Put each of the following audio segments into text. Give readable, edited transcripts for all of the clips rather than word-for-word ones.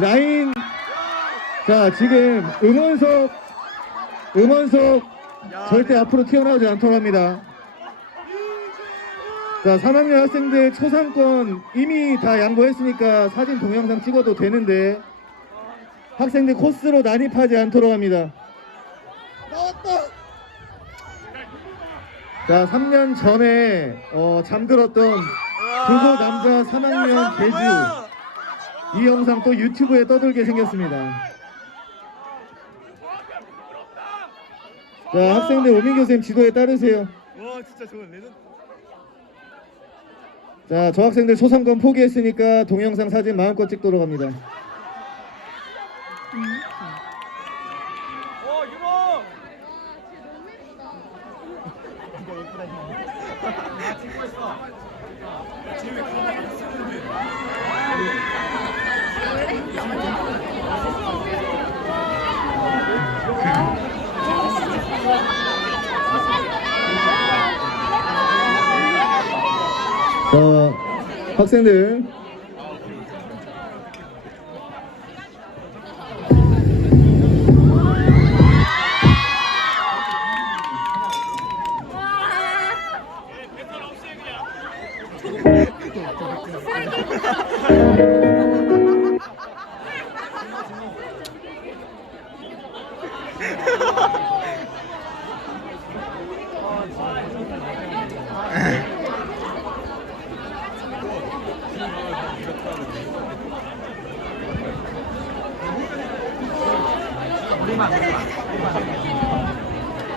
라인. 자, 지금 응원석 절대 앞으로 튀어나오지 않도록 합니다. 자, 3학년 학생들 초상권 이미 다 양보했으니까 사진 동영상 찍어도 되는데 학생들 코스로 난입하지 않도록 합니다. 자, 3년 전에 잠들었던 그곳 남자 3학년 개주, 이 영상 또 유튜브에 떠돌게 생겼습니다. 자, 학생들 오민 교수님 지도에 따르세요. 와, 진짜 좋은 레전드. 자, 저 학생들 초상권 포기했으니까 동영상 사진 마음껏 찍도록 합니다. 유머. 자, 학생들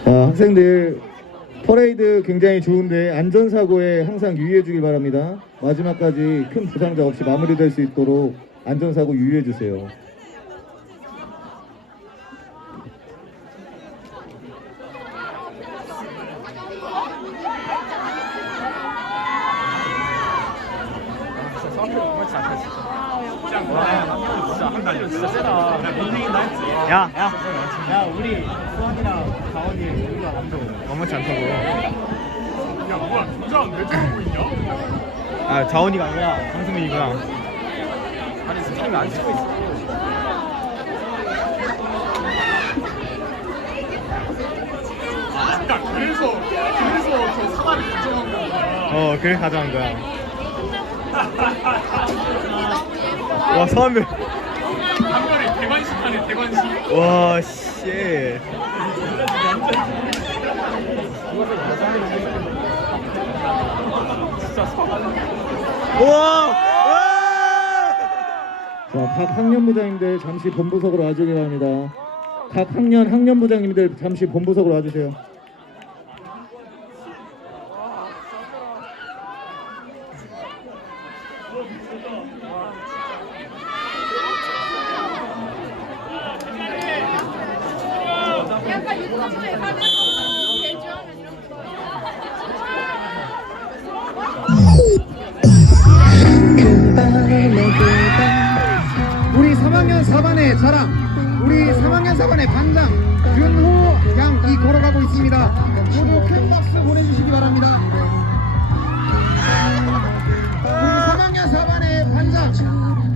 학생들 퍼레이드 굉장히 좋은데 안전사고에 항상 유의해 주길 바랍니다. 마지막까지 큰 부상자 없이 마무리될 수 있도록 안전사고 유의해 주세요. 야, 우리 수환이랑 가원이 우리가 완전 만만치 않다고. 야 뭐야 진짜 내 찍고 있냐? 아, 자원이가 아니라 강수민이구나. 아니, 스팀이 안 찍고 있어. 야 그래서 저 사다리 가져간 거야. 그래 가져간 거야. 와, 사람들. 한별에 대관식 하네 대관식. 와, 씨. 진짜 우와! 자, 각 학년부장님들 잠시 본부석으로 와주기 바랍니다. 각 학년부장님들 잠시 본부석으로 와주세요. 약간 유튜브에 하는 개주하면 우리 3학년 4반의 자랑, 우리 3학년 4반의 반장 윤호 양이 걸어가고 있습니다. 모두 큰 박수 보내주시기 바랍니다. 우리 3학년 4반의 반장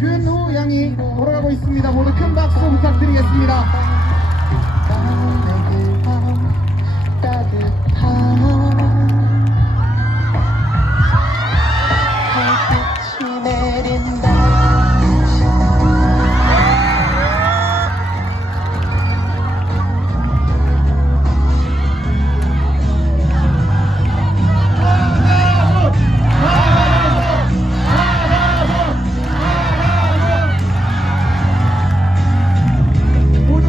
윤호 양이 걸어가고 있습니다. 모두 큰 박수 부탁드리겠습니다. 모두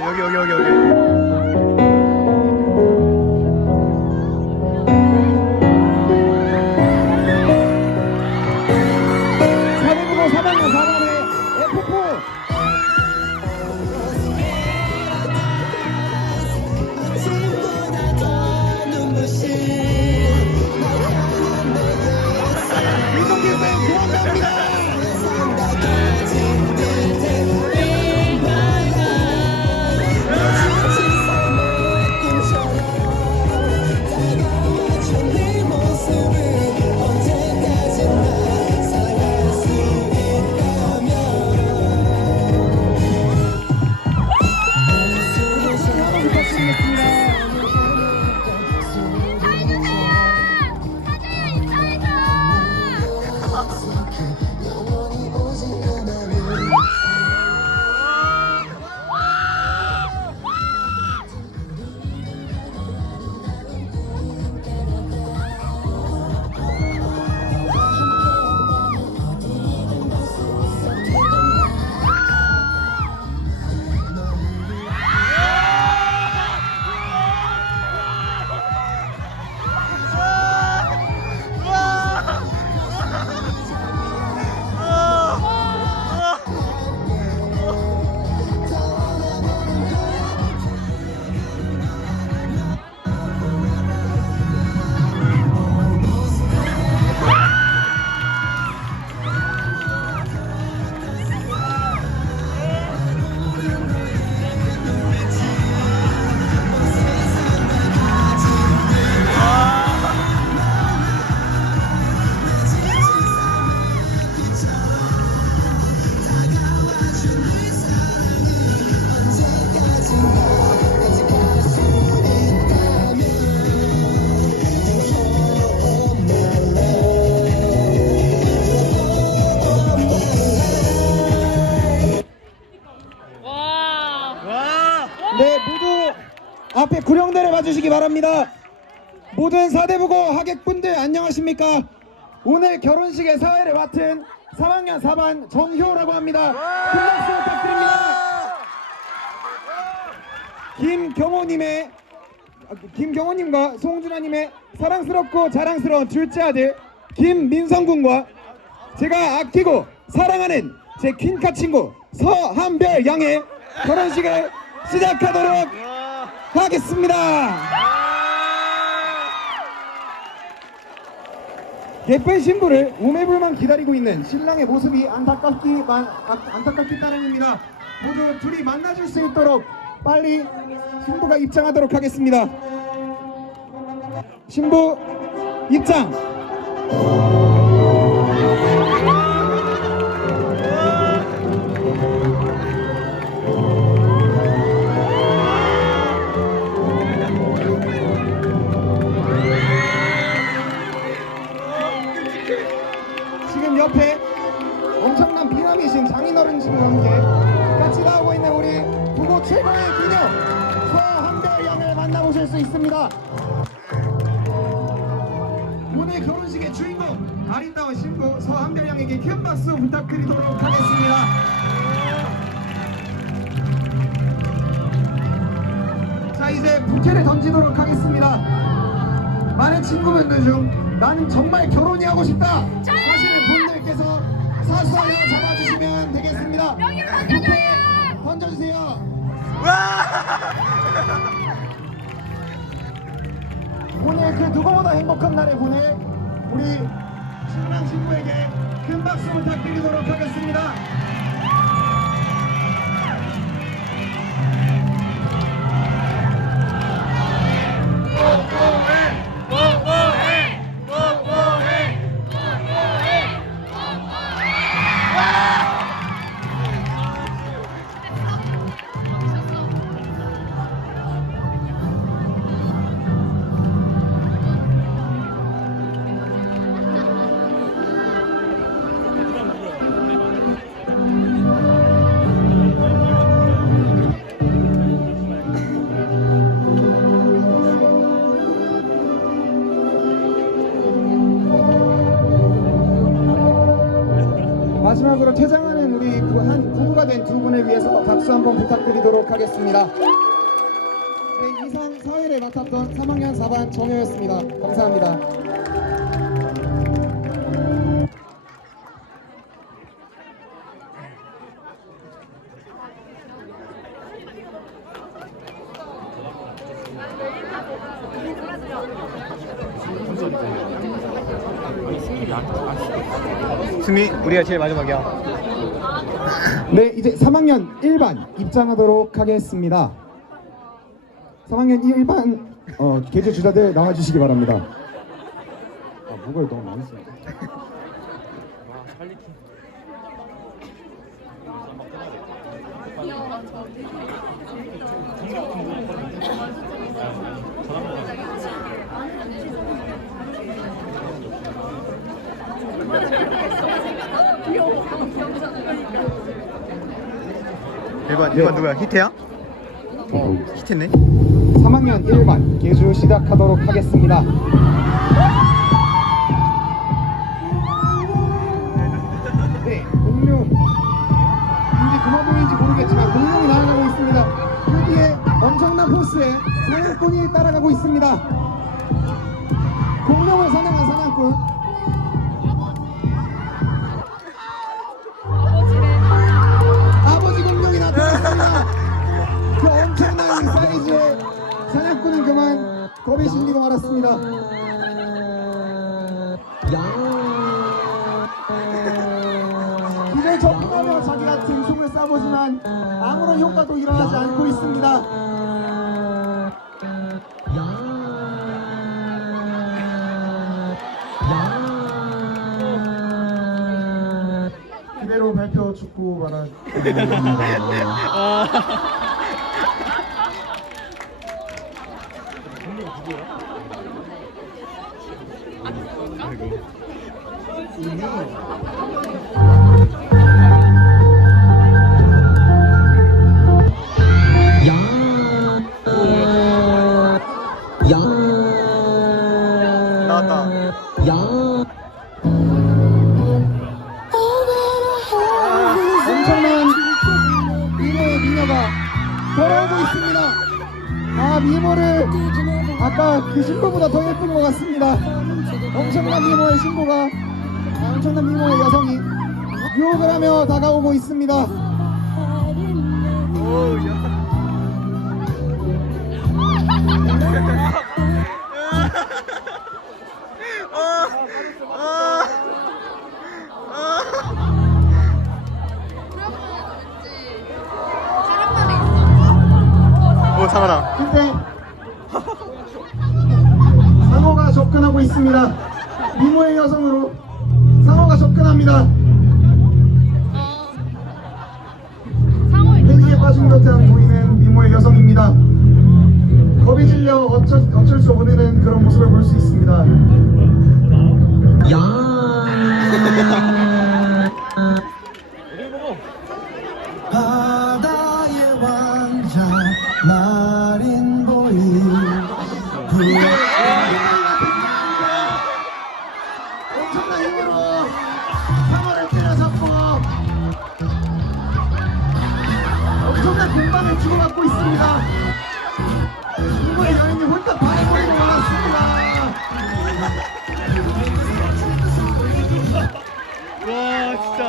여기. 사대부고 3학년 4반의 F4. 이성기 쌤 도망갑니다. 네, 모두 앞에 구령대를 봐주시기 바랍니다. 모든 사대부고 하객분들 안녕하십니까? 오늘 결혼식의 사회를 맡은 3학년 4반 정효라고 합니다. 큰 박수 부탁드립니다. 김경호님과 송준아님의 사랑스럽고 자랑스러운 둘째 아들 김민성군과 제가 아끼고 사랑하는 제 퀸카 친구 서한별 양의 결혼식을 시작하도록 하겠습니다. 예쁜 신부를 오매불만 기다리고 있는 신랑의 모습이 안타깝기 따름입니다. 모두 둘이 만나줄 수 있도록 빨리 신부가 입장하도록 하겠습니다. 신부 입장. 지금 옆에 엄청난 비남이신 장인어른들과 함께 같이 나오고 있는 우리 부고 최고의 기녀 서한별 양을 만나보실 수 있습니다. 오늘 결혼식의 주인공 아름다운 신부 서한별 양에게 큰 박수 부탁드리도록 하겠습니다. 자, 이제 부케를 던지도록 하겠습니다. 많은 친구분들 중 나는 정말 결혼이 하고 싶다 하시는 분들께서 사수하여 잡아주시면 되겠습니다. 부케 던져주세요. 오늘 그 누구보다 행복한 날에 보낼 우리 신랑 신부에게 큰 박수 부탁드리도록 하겠습니다. 마지막으로 퇴장하는 우리 한 부부가 된 두 분을 위해서 다 박수 한번 부탁드리도록 하겠습니다. 네, 이상 사회를 맡았던 3학년 4반 정효였습니다. 감사합니다. 승미, 우리가 제일 마지막이야. 네, 이제 3학년 1반 입장하도록 하겠습니다. 3학년 1반 계주 주자들 나와주시기 바랍니다. 아, 목을 너무 많이 쓰네. 일반 누구야? 히트야? 히트네. 3학년 1반 계주 시작하도록 하겠습니다. 네, 공룡 이제 그만 보이는지 모르겠지만 공룡이 날아가고 있습니다. 그 뒤에 엄청난 포스에 사냥꾼이 따라가고 있습니다. 공룡을 사냥한 사냥꾼. 아버지 공룡이 나타났습니다. 그 엄청난 사이즈의 사냥꾼은 그만 겁이 실리고 말았습니다. 이제 접근하며 자기가 등속을 쏴보지만 아무런 효과도 일어나지 않고 있습니다. 그대로 발표 축구 바랍니다. 나왔다. 엄청난 미모의 미녀가 돌아오고 있습니다. 아, 미모를 아까 그 신부보다 더 예쁜 것 같습니다. 엄청난 미모의 신부가 엄청난 미모의 여성이 유혹을 하며 다가오고 있습니다. 오, 상아라. 근데 상어가 접근하고 있습니다. 미모의 여성으로 상어가 접근합니다. 팬티에 빠진 듯한 보이는 미모의 여성입니다. 겁이 질려 어쩔 수 없는 그런 모습을 볼 수 있습니다. 바다의 왕자 마린보이 엄청난 힘으로 상어를 때려잡고 엄청난 공방을 주고받고 있습니다. 이번에 여인이 홀딱 반해버리고 말았습니다. 와, 진짜.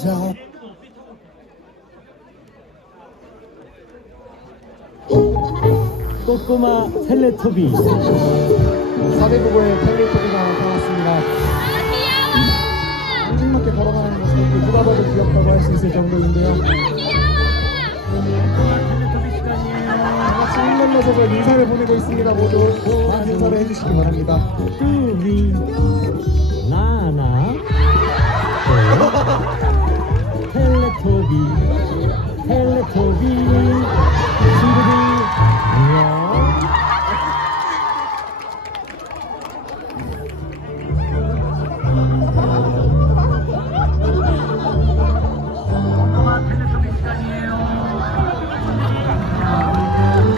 자, 꼬꼬마 텔레토비. 사대부고의 텔레토비가 나왔습니다. 앙증맞게 걸어가는 모습 누가 봐도 귀엽다고 할 수 있을 정도인데요. 다같이 일렬로 인사를 보내고 있습니다. 모두 다 인사를 해주시기 바랍니다. 뚜비 나나 텔레토비 텔레토비 친구들 안녕.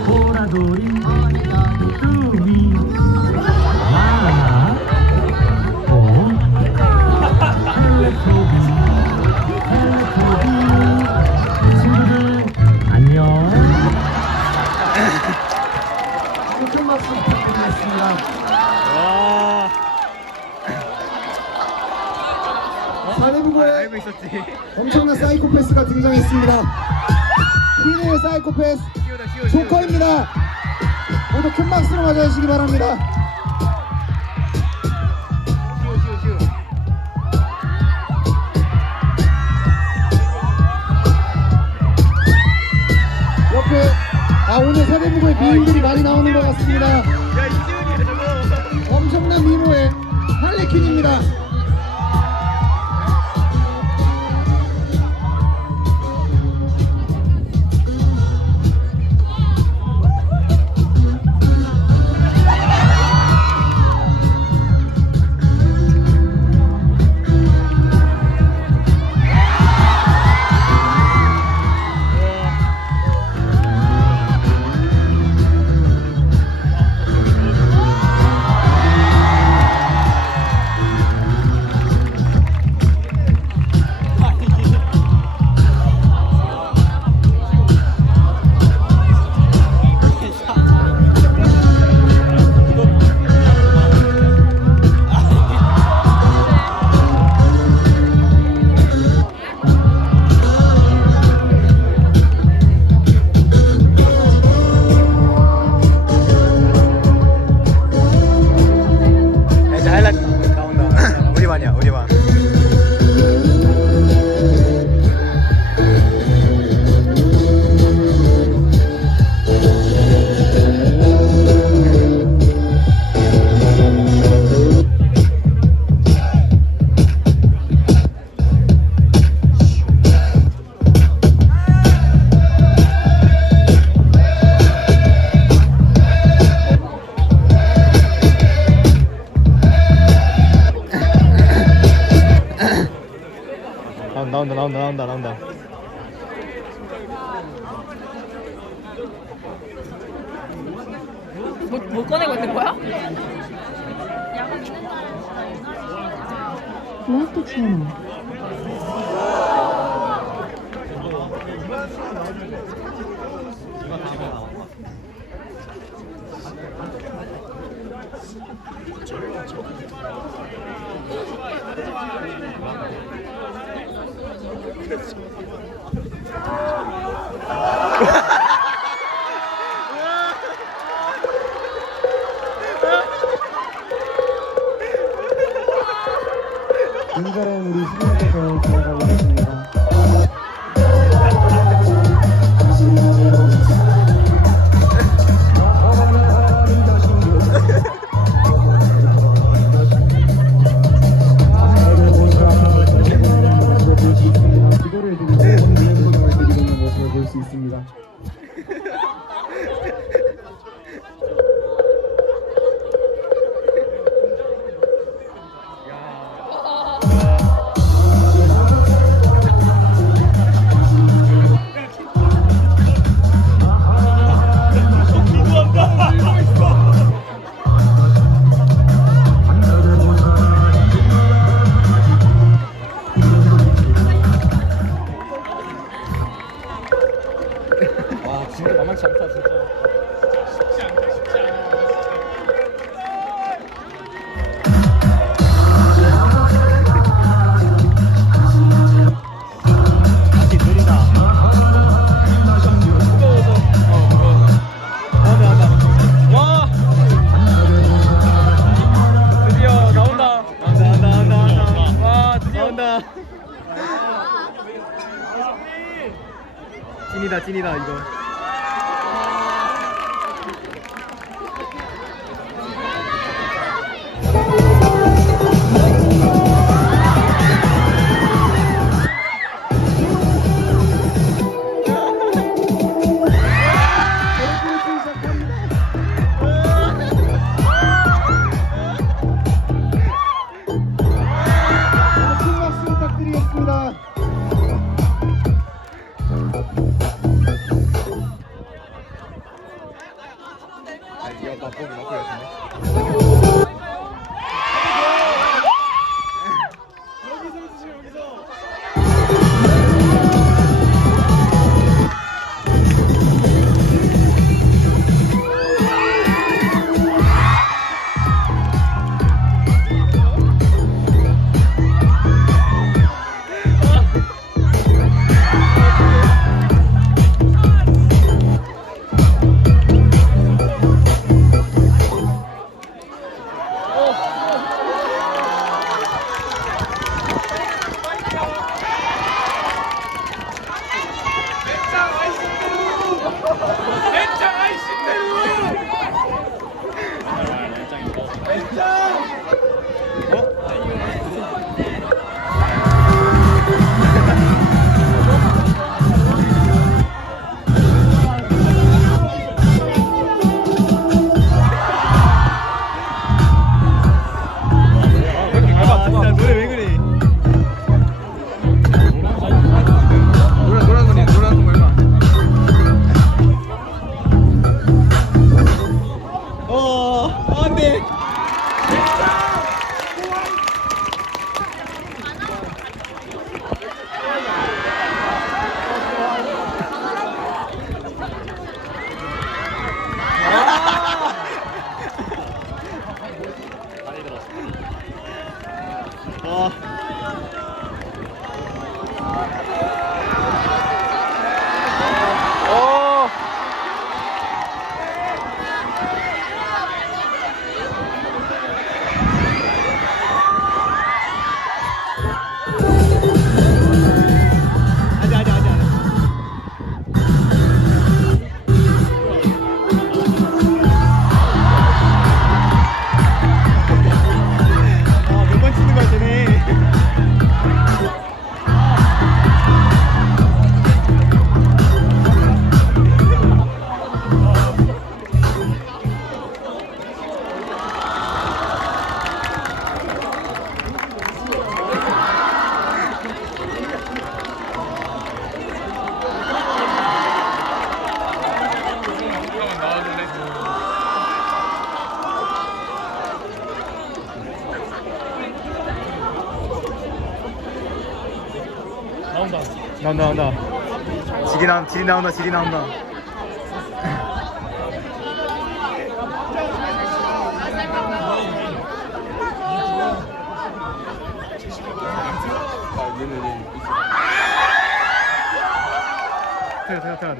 보라돌이 뚜비 나나 봄 텔레토비 텔레토비 친구들 안녕. 큰 박수 부탁드리겠습니다. 와. 사대부고에 알고 있었지. 엄청난 사이코패스가 등장했습니다. 휘네의 사이코패스 조커입니다. 모두 큰 박수로 맞아주시기 바랍니다. 옆에 오늘 사대부고에 미인들이 많이 나오는 것 같습니다. 야 이지훈이야 저거. 엄청난 미모의 할리퀸입니다. 나온다. 뭐 꺼내고 있는 거야? Left channel. 인자는 우리 수빈께서 지나가고 계십니다. 기도를 드리고 기념소장을 드리고 있는 모습을 볼 수 있습니다. 온다. 찐이다 찐이다 이거. 큰 박수 부탁드리겠습니다. 이거 맛보기 같은데. 아, 진짜 노래 왜 그래? 노란 거니 노란 거 얼마? 안돼. 몇번 치는 거야 쟤네. 나온다. 질이 나온다.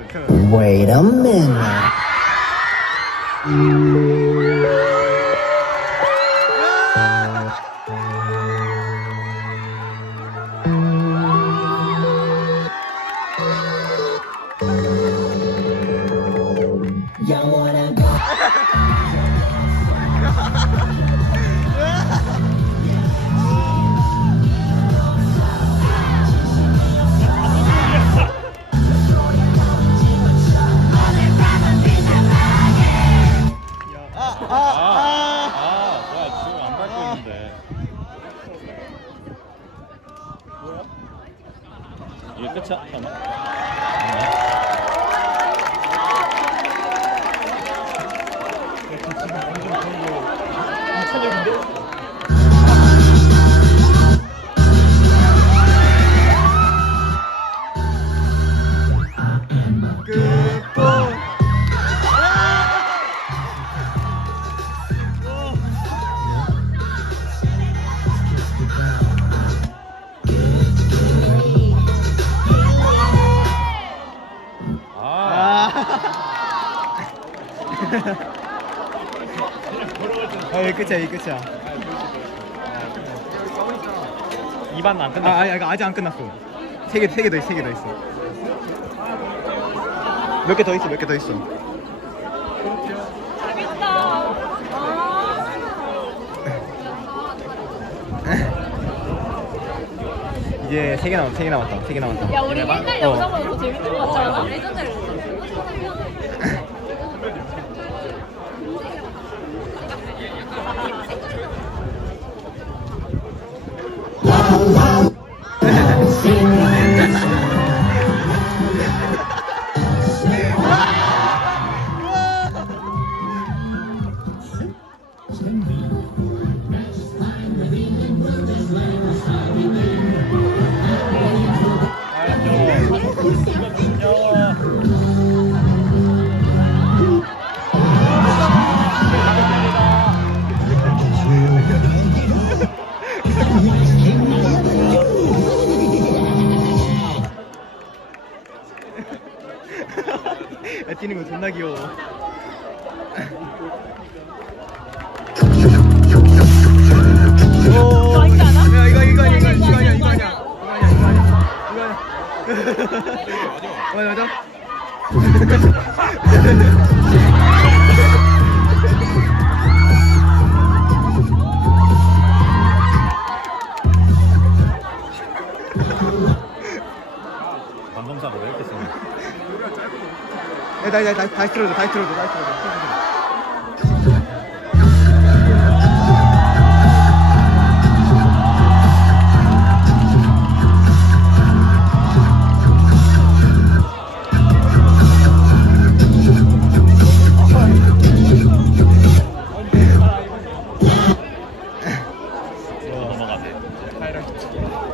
태워. Wait a minute. 이게 끝이야? 잠깐만. 이 끝이야. 2반 안 끝났어. 아, 이거 아직 안 끝났어. 3개 더 있어. 몇 개 더 있어. 이제 3개 남았다. 야 우리 옛날 영상보다 더 재밌는 거 같지 않아? 레전드를. 야, 뛰는 거 존나 귀여워. 맛있지 않아? 야, 이거 아니야. 맞아. 감동사가 왜 이렇게 쓰냐? 다시 틀어줘.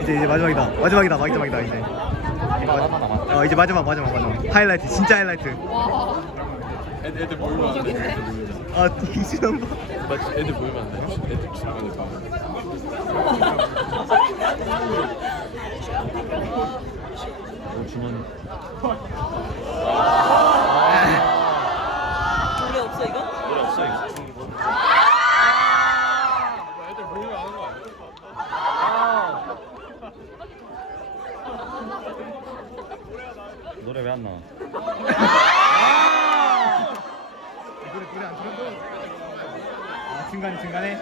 이제 마지막이다 이제. 이제 마지막. 하이라이트, 진짜 하이라이트. 애들 모이면 안 돼. 아, 이수남 봐. 애들 모이면 안 돼. 애들 주변에 봐. 주문. 노래 없어 이거? 노래 없어 이거. 애들 모이면 하는 거 아니야? 노래 왜 안 나와? 노래 안 들었어? 아, 중간에. 중간에.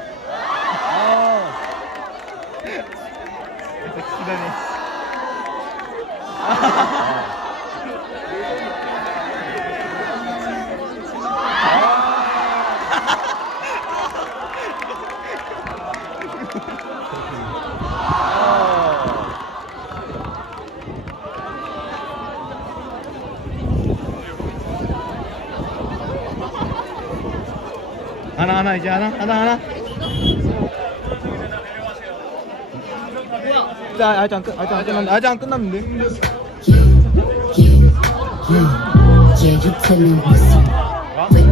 하나 이제 하나. 자, 아직 안 끝났는데. Yeah, you tell me what's up. Wait,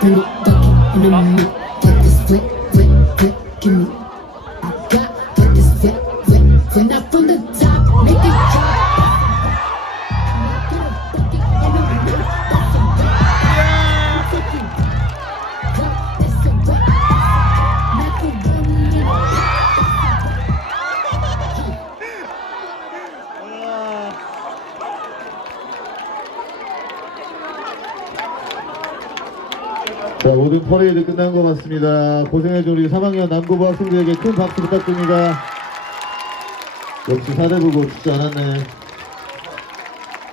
bring it back in a minute. Got this wet, give me. I got this wet, not from the top, make it drop. Get a bucket in a minute. That's a wet, that's a wet, macaroni in a 자, 모든 퍼레이드 끝난 것 같습니다. 고생해준 우리 3학년 남고부 학생들에게 큰 박수 부탁드립니다. 역시 사대부고 죽지 않았네.